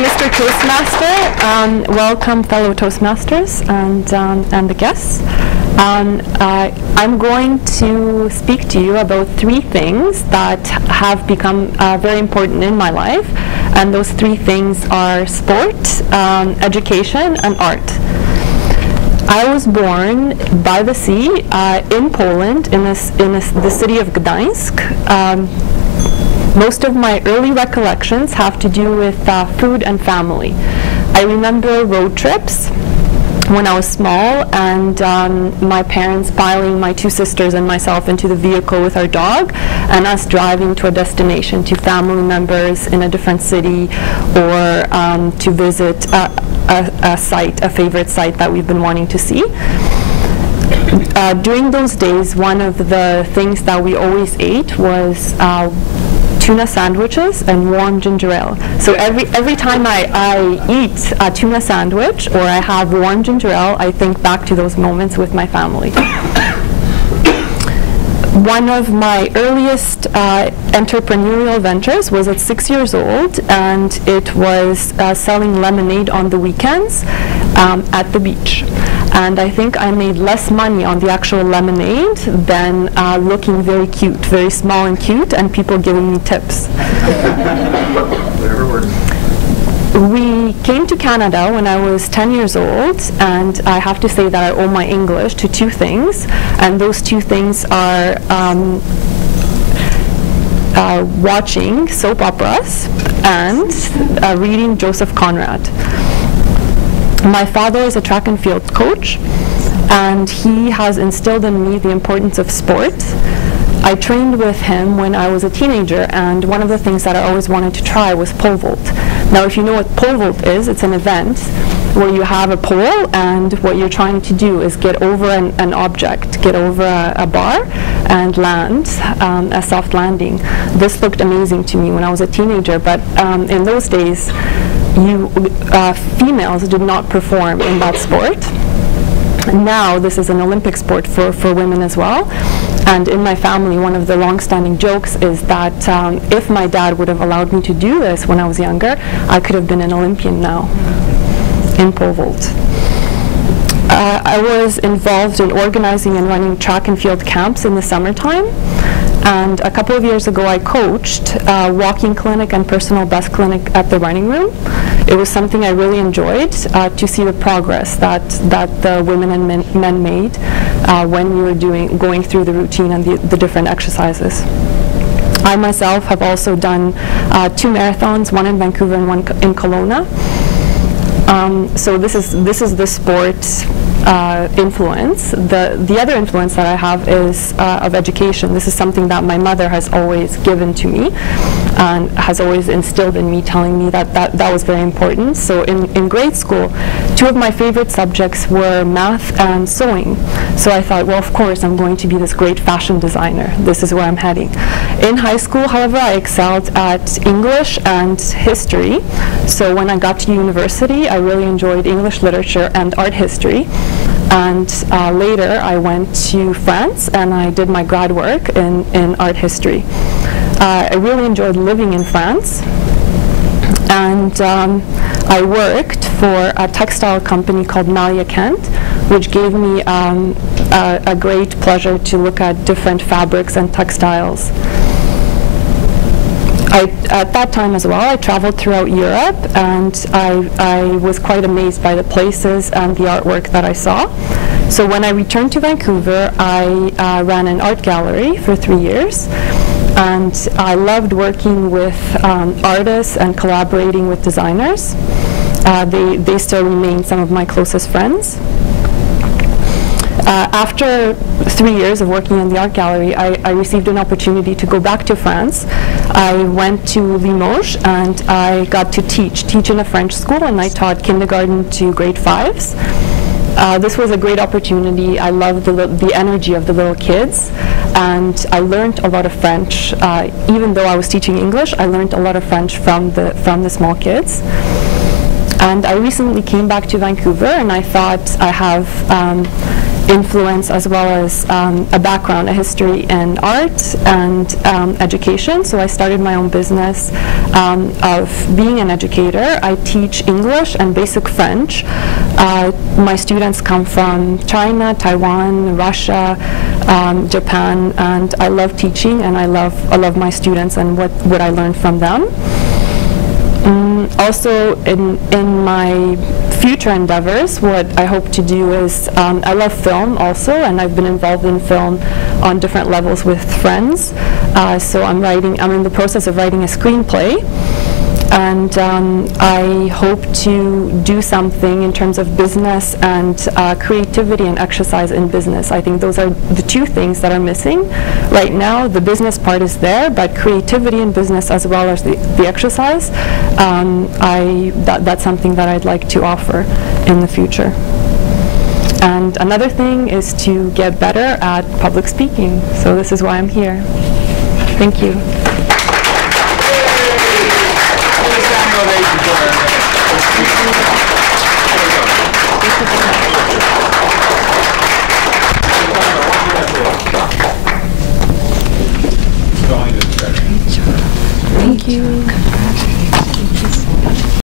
Mr. Toastmaster. Welcome, fellow Toastmasters and the guests. I'm going to speak to you about three things that have become very important in my life, and those three things are sport, education, and art. I was born by the sea in Poland, in the city of Gdańsk. Most of my early recollections have to do with food and family. I remember road trips when I was small, and my parents piling my two sisters and myself into the vehicle with our dog, and us driving to a destination, to family members in a different city, or to visit a site, a favorite site that we've been wanting to see. During those days, one of the things that we always ate was tuna sandwiches and warm ginger ale. So every time I eat a tuna sandwich or I have warm ginger ale, I think back to those moments with my family. One of my earliest entrepreneurial ventures was at 6 years old, and it was selling lemonade on the weekends at the beach. And I think I made less money on the actual lemonade than looking very cute, very small and cute, and people giving me tips. We came to Canada when I was 10 years old, and I have to say that I owe my English to two things, and those two things are watching soap operas and reading Joseph Conrad. My father is a track and field coach, and he has instilled in me the importance of sport. I trained with him when I was a teenager, and one of the things that I always wanted to try was pole vault. Now, if you know what pole vault is, it's an event where you have a pole, and what you're trying to do is get over an object, get over a bar, and land a soft landing. This looked amazing to me when I was a teenager, but in those days, females did not perform in that sport. Now this is an Olympic sport for women as well, and in my family one of the long-standing jokes is that if my dad would have allowed me to do this when I was younger, I could have been an Olympian now in pole vault. I was involved in organizing and running track and field camps in the summertime, and a couple of years ago I coached a walking clinic and personal best clinic at the running room. It was something I really enjoyed, to see the progress that the women and men made when we were going through the routine and the different exercises. I myself have also done 2 marathons, one in Vancouver and one in Kelowna. So this is the sport influence. The other influence that I have is of education. This is something that my mother has always given to me and has always instilled in me, telling me that was very important. So in grade school, 2 of my favorite subjects were math and sewing. So I thought, well, of course, I'm going to be this great fashion designer. This is where I'm heading. In high school, however, I excelled at English and history. So when I got to university, I really enjoyed English literature and art history. And later I went to France and I did my grad work in art history. I really enjoyed living in France, and I worked for a textile company called Malia Kent, which gave me a great pleasure to look at different fabrics and textiles. At that time as well, I traveled throughout Europe, and I was quite amazed by the places and the artwork that I saw. So when I returned to Vancouver, I ran an art gallery for 3 years, and I loved working with artists and collaborating with designers. They still remain some of my closest friends. After 3 years of working in the art gallery, I received an opportunity to go back to France. I went to Limoges and I got to teach in a French school, and I taught kindergarten to grade 5s. This was a great opportunity. I loved the energy of the little kids, and I learned a lot of French. Even though I was teaching English, I learned a lot of French from the small kids. And I recently came back to Vancouver, and I thought I have influence as well as a background, a history in art and education. So I started my own business of being an educator. I teach English and basic French. My students come from China, Taiwan, Russia, Japan, and I love teaching, and I love my students and what I learned from them. Also, in my future endeavors, what I hope to do is, I love film also, and I've been involved in film on different levels with friends. So I'm in the process of writing a screenplay, and I hope to do something in terms of business and creativity and exercise in business. I think those are the two things that are missing right now. The business part is there, but creativity in business as well as the exercise, that's something that I'd like to offer in the future. And another thing is to get better at public speaking. So this is why I'm here. Thank you. Thank you.